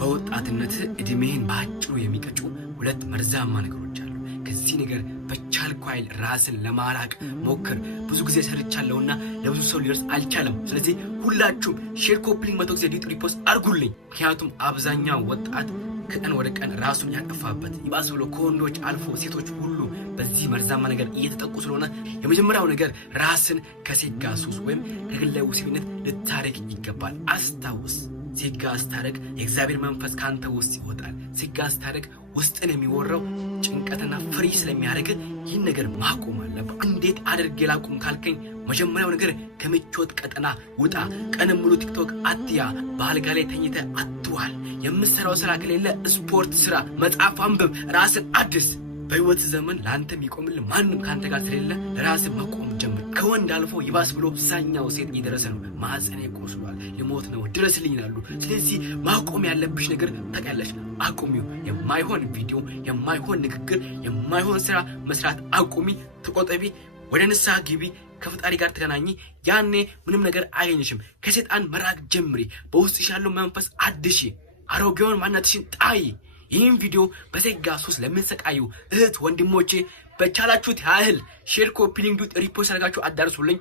በወጣትነት እድሜህን ባጭሩ የሚቀጩ ሁለት መርዛማ ነገሮች አሉ። ከዚህ ነገር በቻልኩ ኃይል ራስን ለማራቅ ሞክር። ብዙ ጊዜ ሰርቻለሁና ለብዙ ሰው ሊደርስ አልቻለም። ስለዚህ ሁላችሁም ሼር፣ ኮፒ ሊንክ 100 ጊዜ ሪፖስት አድርጉልኝ። ምክንያቱም አብዛኛው ወጣት ከቀን ወደ ቀን ራሱን ያጠፋበት ይባስ ብሎ ከወንዶች አልፎ ሴቶች ሁሉ በዚህ መርዛማ ነገር እየተጠቁ ስለሆነ የመጀመሪያው ነገር ራስን ከሴት ጋር ሱስ ወይም ከግላዊ ወሲብነት ልታረቅ ይገባል። አስታውስ፣ ሴት ጋር ስታረቅ የእግዚአብሔር መንፈስ ካንተ ውስጥ ይወጣል። ሴት ጋር ስታረቅ ውስጥን የሚወራው ጭንቀትና ፍሪ ስለሚያደርግ ይህን ነገር ማቆም አለብህ። እንዴት አድርጌ ላቁም ካልከኝ መጀመሪያው ነገር ከምቾት ቀጠና ውጣ። ቀን ሙሉ ቲክቶክ አትያ፣ በአልጋ ላይ ተኝተ አትዋል። የምትሰራው ስራ ከሌለ ስፖርት ስራ፣ መጽሐፍ አንብብ፣ ራስን አድስ። በህይወት ዘመን ለአንተ የሚቆምልህ ማንም ካንተ ጋር ስለሌለ ለራስህ መቆም ጀምር። ከወንድ አልፎ ይባስ ብሎ አብዛኛው ሴት እየደረሰ ነው። ማህፀኔ ቆስሏል፣ ልሞት ነው፣ ድረስልኝ ይላሉ። ስለዚህ ማቆም ያለብሽ ነገር ታውቂያለሽ። አቁሚው። የማይሆን ቪዲዮ፣ የማይሆን ንግግር፣ የማይሆን ስራ መስራት አቁሚ። ተቆጠቢ። ወደ ንስሐ ግቢ። ከፈጣሪ ጋር ተገናኚ። ያኔ ምንም ነገር አያገኝሽም። ከሰይጣን መራቅ ጀምሪ። በውስጥሽ ያለው መንፈስ አድሺ። አሮጌውን ማንነትሽን ጣይ። ይህን ቪዲዮ በሴጋ ሱስ ለምትሰቃዩ እህት ወንድሞቼ በቻላችሁት ያህል ሼር፣ ኮፒ ሊንክ ሪፖስት አድርጋችሁ አዳርሱልኝ።